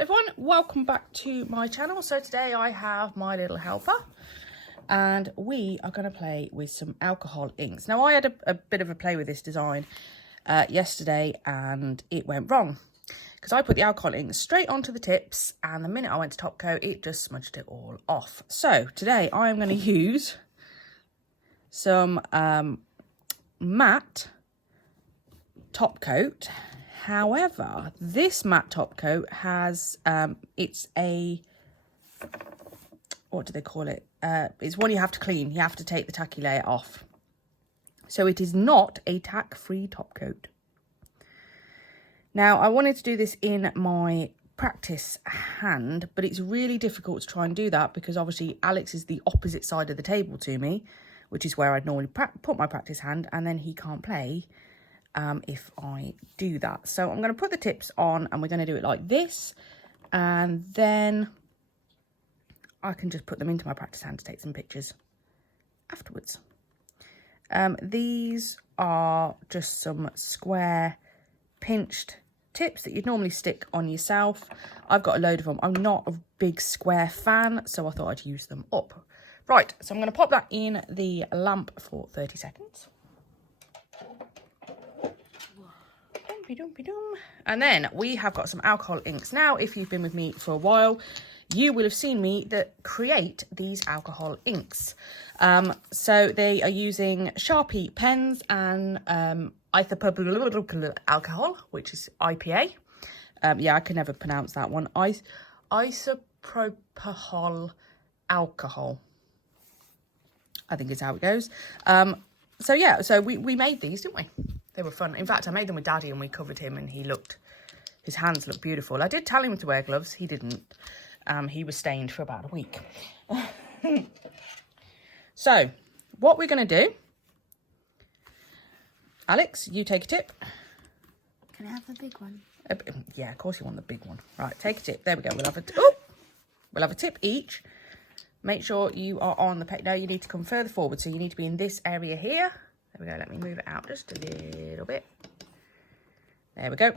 everyone, welcome back to my channel. So today I have my little helper and we are going to play with some alcohol inks. Now I had a bit of a play with this design yesterday and it went wrong because I put the alcohol inks straight onto the tips and the minute I went to top coat it just smudged it all off. So today I am going to use some matte top coat. However, this matte top coat has, it's a, what do they call it? It's one you have to clean. You have to take the tacky layer off. So it is not a tack-free top coat. Now, I wanted to do this in my practice hand, but it's really difficult to try and do that because obviously Alex is the opposite side of the table to me, which is where I'd normally put my practice hand, and then he can't play if I do that. So I'm going to put the tips on and we're going to do it like this, and then I can just put them into my practice hand to take some pictures afterwards. These are just some square pinched tips that you'd normally stick on yourself. I've got a load of them. I'm not a big square fan, so I thought I'd use them up. Right, so I'm going to pop that in the lamp for 30 seconds. And then we have got some alcohol inks. Now, if you've been with me for a while, you will have seen me create these alcohol inks. So they are using Sharpie pens and isopropyl alcohol, which is IPA. Yeah, I can never pronounce that one. Isopropyl alcohol, I think is how it goes. So yeah, so we made these, didn't we? They were fun. In fact, I made them with Daddy and we covered him and his hands looked beautiful. I did tell him to wear gloves. He didn't. He was stained for about a week. So, what we're going to do, Alex, you take a tip. Can I have a big one? Yeah, of course you want the big one. Right, take a tip. There we go. We'll have a tip each. Make sure you are on the page. Now you need to come further forward. So you need to be in this area here. There we go. Let me move it out just a little bit. There we go.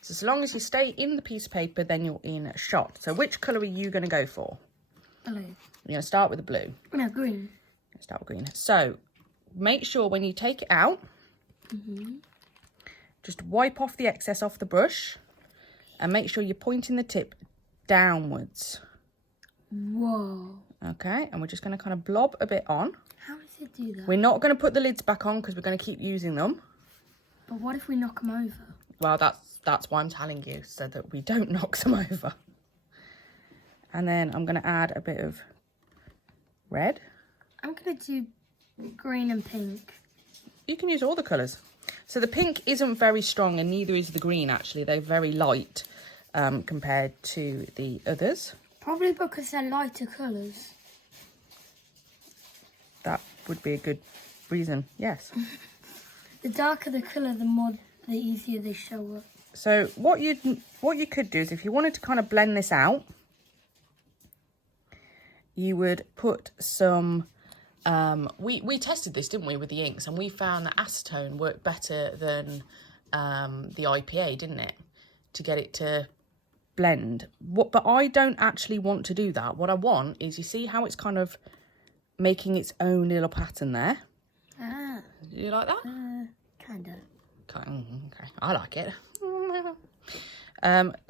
So as long as you stay in the piece of paper, then you're in a shot. So which colour are you going to go for? Blue. You're going to start with the blue. No, green. Start with green. So make sure when you take it out, just wipe off the excess off the brush and make sure you're pointing the tip downwards. Whoa. Okay, and we're just going to kind of blob a bit on. How does it do that? We're not going to put the lids back on because we're going to keep using them. But what if we knock them over? Well, that's why I'm telling you, so that we don't knock them over. And then I'm going to add a bit of red. I'm going to do green and pink. You can use all the colours. So the pink isn't very strong and neither is the green, actually. They're very light compared to the others. Probably because they're lighter colours. That would be a good reason, yes. The darker the colour, the easier they show up. So what you could do is if you wanted to kind of blend this out, you would put some, we tested this, didn't we, with the inks, and we found that acetone worked better than the IPA, didn't it, to get it to blend. But I don't actually want to do that. What I want is, you see how it's kind of making its own little pattern there? Ah. Do you like that? Kind of. Okay, I like it.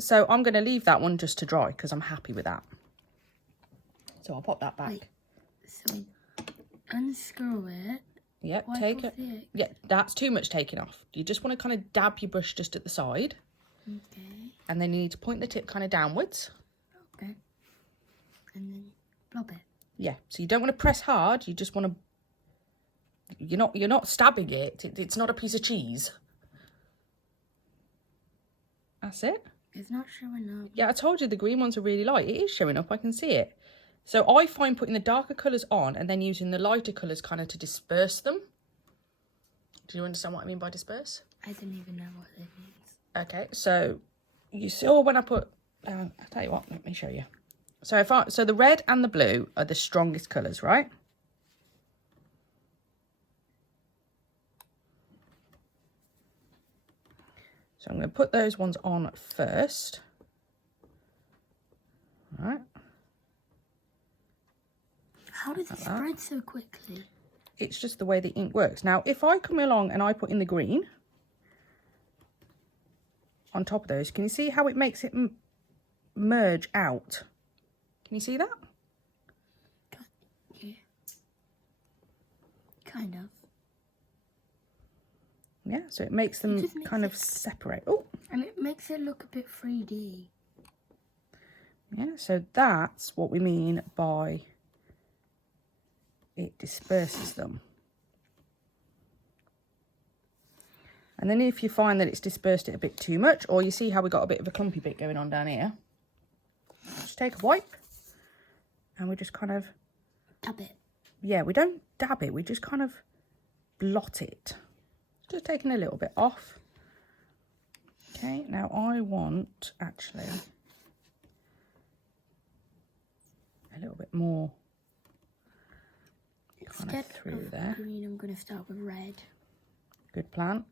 So I'm going to leave that one just to dry because I'm happy with that. So I'll pop that back. Wait, so unscrew it. Yep, take it. Yeah, that's too much taking off. You just want to kind of dab your brush just at the side. Okay. And then you need to point the tip kind of downwards. Okay. And then blob it. Yeah, so you don't want to press hard. You just want to. You're not stabbing it. It's not a piece of cheese. That's it. It's not showing up. Yeah, I told you the green ones are really light. It is showing up. I can see it. So I find putting the darker colours on and then using the lighter colours kind of to disperse them. Do you understand what I mean by disperse? I don't even know what it means. Okay, so you saw when I put. I'll tell you what. Let me show you. So so the red and the blue are the strongest colours, right? So I'm going to put those ones on first. All right. How does it spread so quickly? It's just the way the ink works. Now, if I come along and I put in the green on top of those, can you see how it makes it merge out? Can you see that? Yeah. Kind of. Yeah, so it makes them kind of separate. Oh, and it makes it look a bit 3D. Yeah, so that's what we mean by it disperses them. And then if you find that it's dispersed it a bit too much, or you see how we got a bit of a clumpy bit going on down here, just take a wipe and we just kind of dab it. Yeah, we don't dab it, we just kind of blot it. Just taking a little bit off. Okay, now I want actually a little bit more kind of through there. Green, I'm going to start with red. Good plan.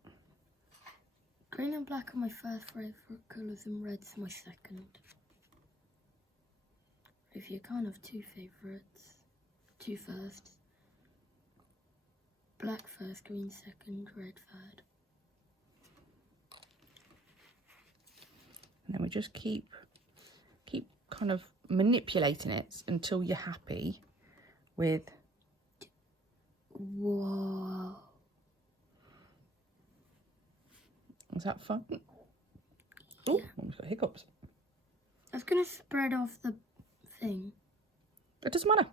Green and black are my first favourite colours and red's my second. If you're kind of two favourites, two firsts. Black first, green second, red third. And then we just keep kind of manipulating it until you're happy with. Whoa. Is that fun? Oh, Yeah. almost got hiccups. I was going to spread off the thing. It doesn't matter.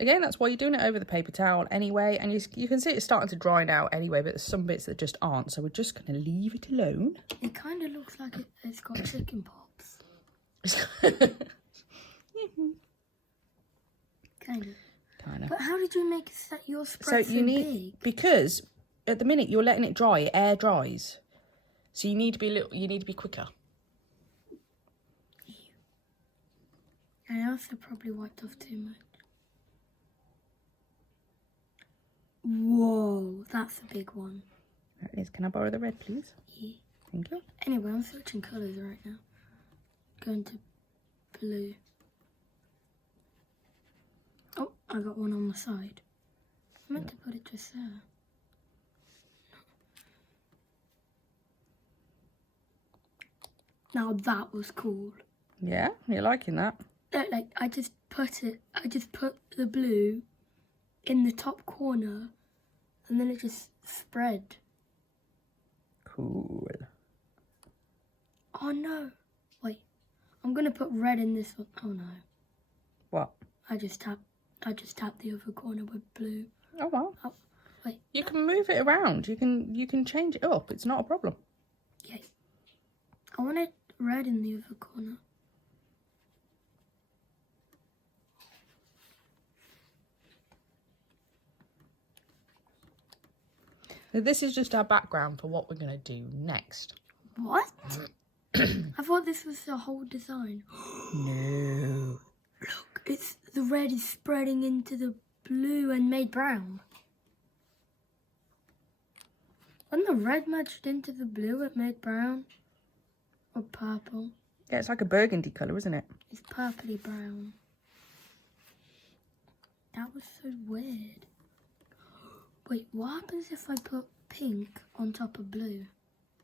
Again, that's why you're doing it over the paper towel anyway. And you can see it's starting to dry now anyway, but there's some bits that just aren't. So we're just going to leave it alone. It kind of looks like it's got chicken pox. Kind of. But how did you make your spread so big? Because at the minute you're letting it dry, it air dries. So you need to be quicker. And I also probably wiped off too much. Whoa, that's a big one. There it is. Can I borrow the red, please? Yeah. Thank you. Anyway, I'm switching colours right now. Going to blue. Oh, I got one on the side. I meant to put it just there. Now that was cool. Yeah, you're liking that? Like I just put the blue in the top corner and then it just spread. Cool. Oh no. Wait. I'm gonna put red in this one. Oh no. What? I just tapped the other corner with blue. Oh well. Oh, wait. You can move it around. You can change it up. It's not a problem. Yay. I want it red in the other corner. So this is just our background for what we're going to do next. What? I thought this was the whole design. No. Look, the red is spreading into the blue and made brown. When the red merged into the blue, it made brown. Or purple. Yeah, it's like a burgundy colour, isn't it? It's purpley brown. That was so weird. Wait, what happens if I put pink on top of blue?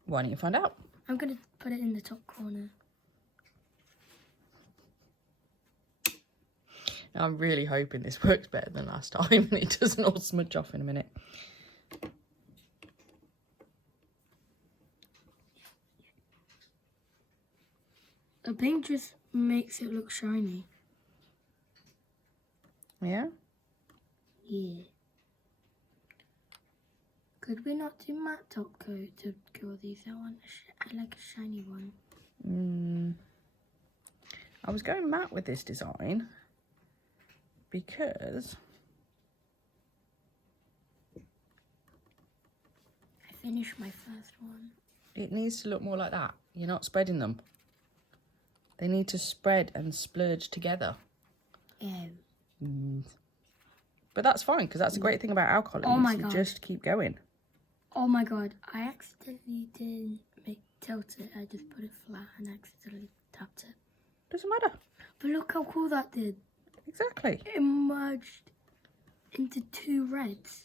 Why don't you find out? I'm going to put it in the top corner. I'm really hoping this works better than last time and it doesn't all smudge off in a minute. The pink just makes it look shiny. Yeah? Yeah. Could we not do matte top coat to go these? I like a shiny one. I was going matte with this design because I finished my first one. it needs to look more like that. You're not spreading them. They need to spread and splurge together. But that's fine because that's the great thing about alcohol. Oh my God. You just keep going. Oh my God, I accidentally didn't tilt it. I just put it flat and accidentally tapped it. Doesn't matter. But look how cool that did. Exactly. It merged into 2 reds.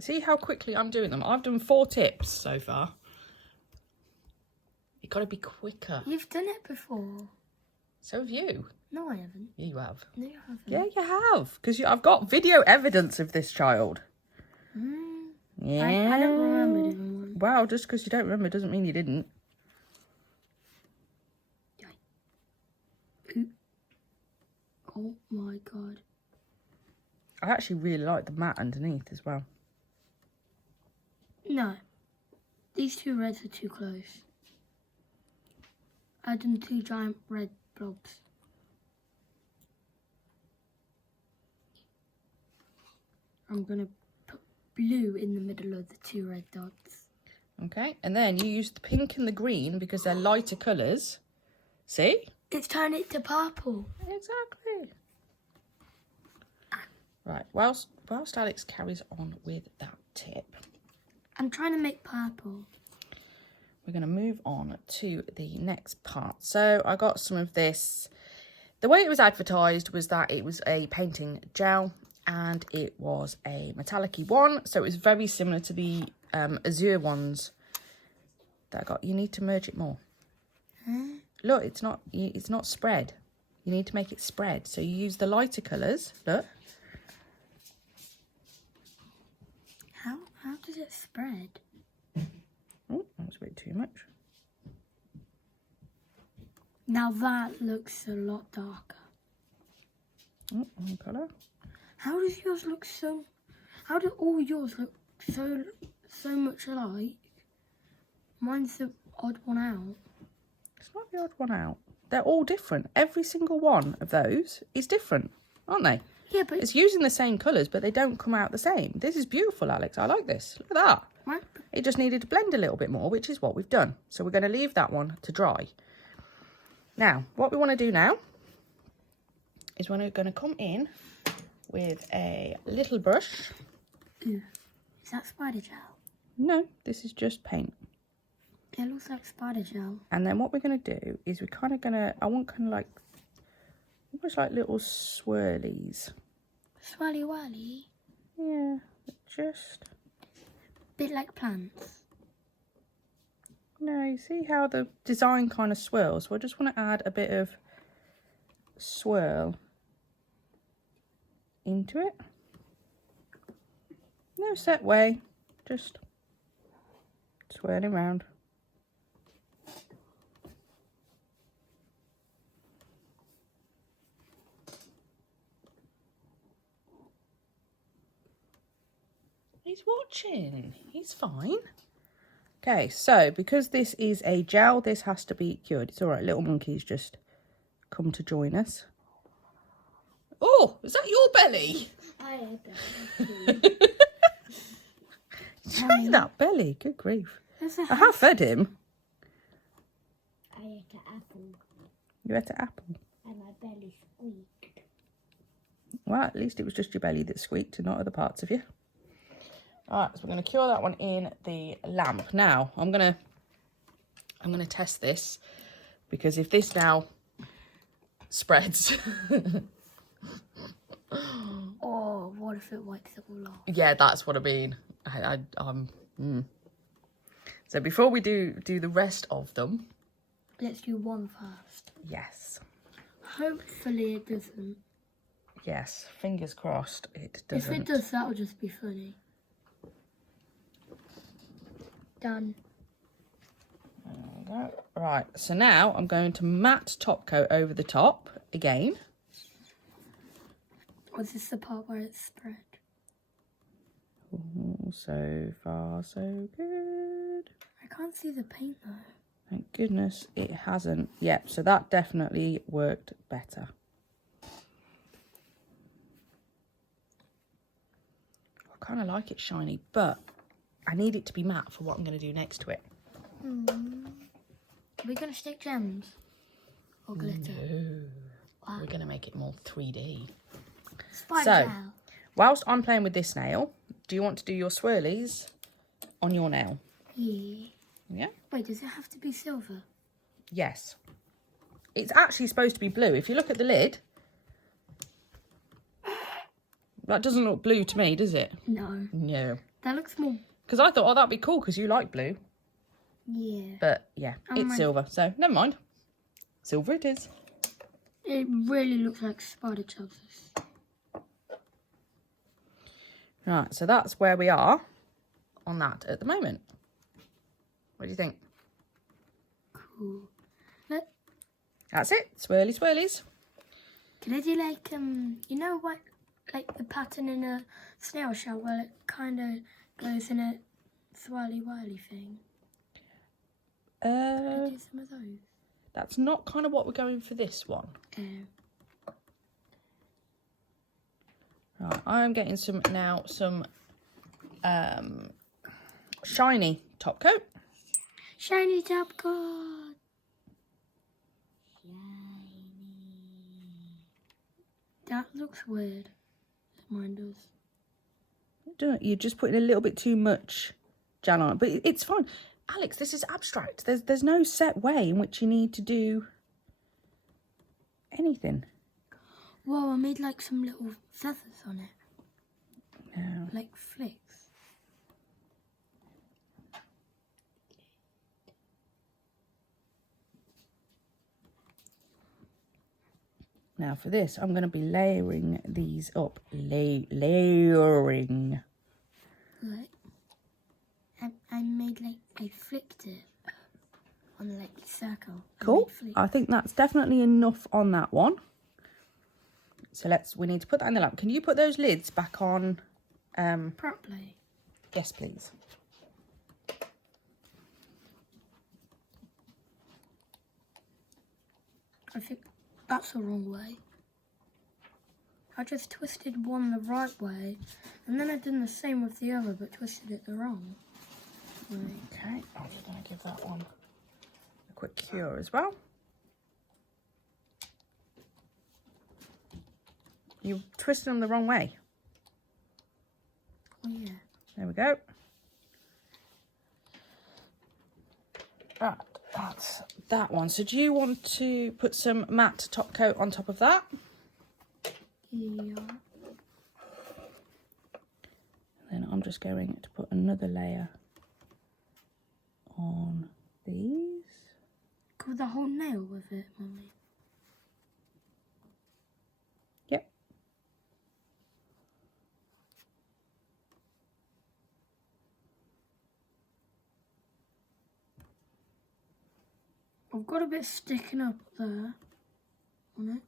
See how quickly I'm doing them? I've done 4 tips so far. You've got to be quicker. You've done it before. So have you. No, I haven't. Yeah, you have. No, you haven't. Yeah, you have. Because I've got video evidence of this child. Yeah. I don't remember doing one. Well, just because you don't remember doesn't mean you didn't. Oh my god. I actually really like the mat underneath as well. No. These 2 reds are too close. I've done 2 giant red blobs. I'm going to put blue in the middle of the 2 red dots. Okay, and then you use the pink and the green because they're lighter colours. See? It's turned it to purple. Exactly. Right, whilst Alex carries on with that tip, I'm trying to make purple. we're going to move on to the next part. So I got some of this. The way it was advertised was that it was a painting gel and it was a metallic-y one. So it was very similar to the azure ones that I got. You need to merge it more. Huh? Look, it's not spread. You need to make it spread. So you use the lighter colours. Look. How does it spread? Oh, that was a bit too much. Now that looks a lot darker. Oh, one colour. How does yours look so... How do all yours look so much alike? Mine's the odd one out. It's not the odd one out. They're all different. Every single one of those is different, aren't they? Yeah, but... It's using the same colours, but they don't come out the same. This is beautiful, Alex. I like this. Look at that. What? It just needed to blend a little bit more, which is what we've done. So we're going to leave that one to dry. Now, what we want to do now is we're going to come in with a little brush. Ooh. Is that spider gel? No, this is just paint. It looks like spider gel. And then what we're going to do is we're kind of going to, I want kind of like, almost like little swirlies. Swirly whirly? Yeah, just... Bit like plants. No, you see how the design kind of swirls? So I just want to add a bit of swirl into it. No set way, just swirling around. He's watching. He's fine. Okay, so because this is a gel, this has to be cured. It's all right. Little monkey's just come to join us. Oh, is that your belly? I ate that. Try that belly. Good grief. I have fed him. I ate an apple You ate an apple. and my belly squeaked. Well, at least it was just your belly that squeaked and not other parts of you. All right, so we're going to cure that one in the lamp. Now, I'm going to test this because if this now spreads... Oh, what if it wipes it all off? Yeah, that's what I mean. So before we do the rest of them... Let's do one first. Yes. Hopefully it doesn't. Yes, fingers crossed it doesn't. If it does, that'll just be funny. Done. There we go. Right, so now I'm going to matte top coat over the top again. Was this the part where it's spread? Ooh, so far, so good. I can't see the paint though. Thank goodness it hasn't. Yep, so that definitely worked better. I kind of like it shiny, but I need it to be matte for what I'm going to do next to it. Are we going to stick gems? Or glitter? No. Wow. We're going to make it more 3D. Spider So, gel. whilst I'm playing with this nail, do you want to do your swirlies on your nail? Yeah. Yeah? Wait, does it have to be silver? Yes. It's actually supposed to be blue. If you look at the lid, that doesn't look blue to me, does it? No. No. That looks more... Because I thought, oh, that'd be cool because you like blue. Yeah. But, yeah, it's silver. So, never mind. Silver it is. It really looks like spider trousers. Right, so that's where we are on that at the moment. What do you think? Cool. That's it. Swirly swirlies. Can I do like, you know what, like the pattern in a snail shell where it kind of goes in a swirly-whirly thing? Can I do some of those? That's not kind of what we're going for this one. Right, I'm getting some shiny top coat. Shiny top coat. That looks weird. Mine does. Don't you're just putting a little bit too much gel on it, but it's fine. Alex, this is abstract. There's no set way in which you need to do anything. Whoa, I made like some little feathers on it. No. Like flicks. Now for this, I'm going to be layering these up. Layering. Right. I made like, I flicked it on like a circle. Cool. I think that's definitely enough on that one. So we need to put that in the lamp. Can you put those lids back on? Properly. Yes, please. I think that's the wrong way. I just twisted one the right way, and then I did the same with the other, but twisted it the wrong way. Okay, I'm just going to give that one a quick cure as well. You twisted them the wrong way. Oh yeah. There we go. Right, that's that one. So do you want to put some matte top coat on top of that? Yeah. Then I'm just going to put another layer on these. Cover the whole nail with it, Mummy. Yep. I've got a bit sticking up there on it.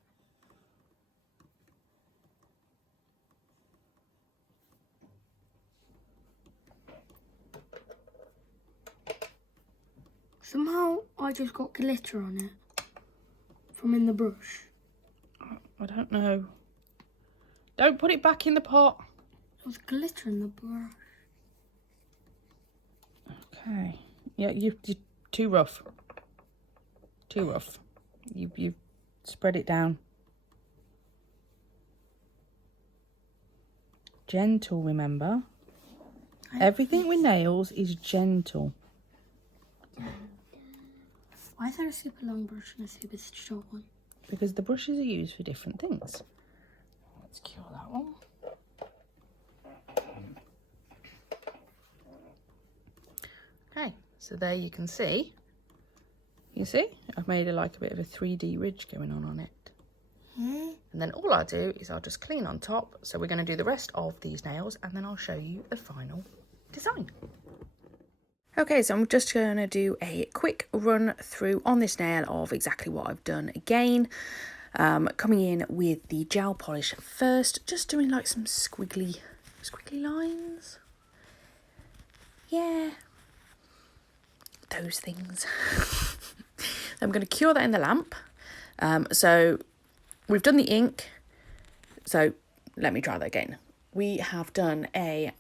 Somehow I just got glitter on it from in the brush. I don't know. Don't put it back in the pot. There was glitter in the brush. Okay. Yeah, you're too rough. Too rough. You spread it down. Gentle, remember. Everything with nails is gentle. Why is there a super long brush and a super short one? Because the brushes are used for different things. Let's cure that one. Okay, so there you can see. You see? I've made like a bit of a 3D ridge going on it. And then all I do is I'll just clean on top. So we're going to do the rest of these nails and then I'll show you the final design. Okay, so I'm just going to do a quick run through on this nail of exactly what I've done again. Coming in with the gel polish first, just doing like some squiggly lines. Yeah, those things. I'm going to cure that in the lamp. So we've done the ink. So let me try that again. We have done a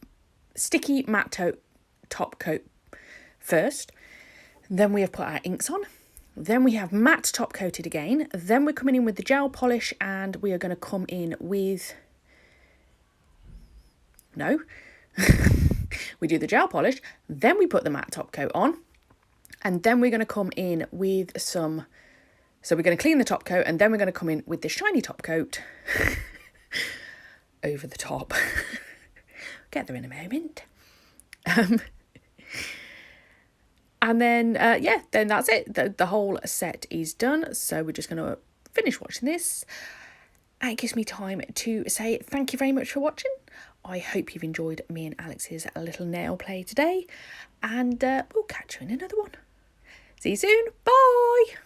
sticky matte top coat first, then we have put our inks on, then we have matte top coated again, then we're coming in with the gel polish and we are going to come in with we do the gel polish, then we put the matte top coat on, and then we're going to come in with some, so we're going to clean the top coat, and then we're going to come in with the shiny top coat over the top. Get there in a moment. And then, yeah, then that's it. The whole set is done. So we're just going to finish watching this. And it gives me time to say thank you very much for watching. I hope you've enjoyed me and Alex's little nail play today. And we'll catch you in another one. See you soon. Bye.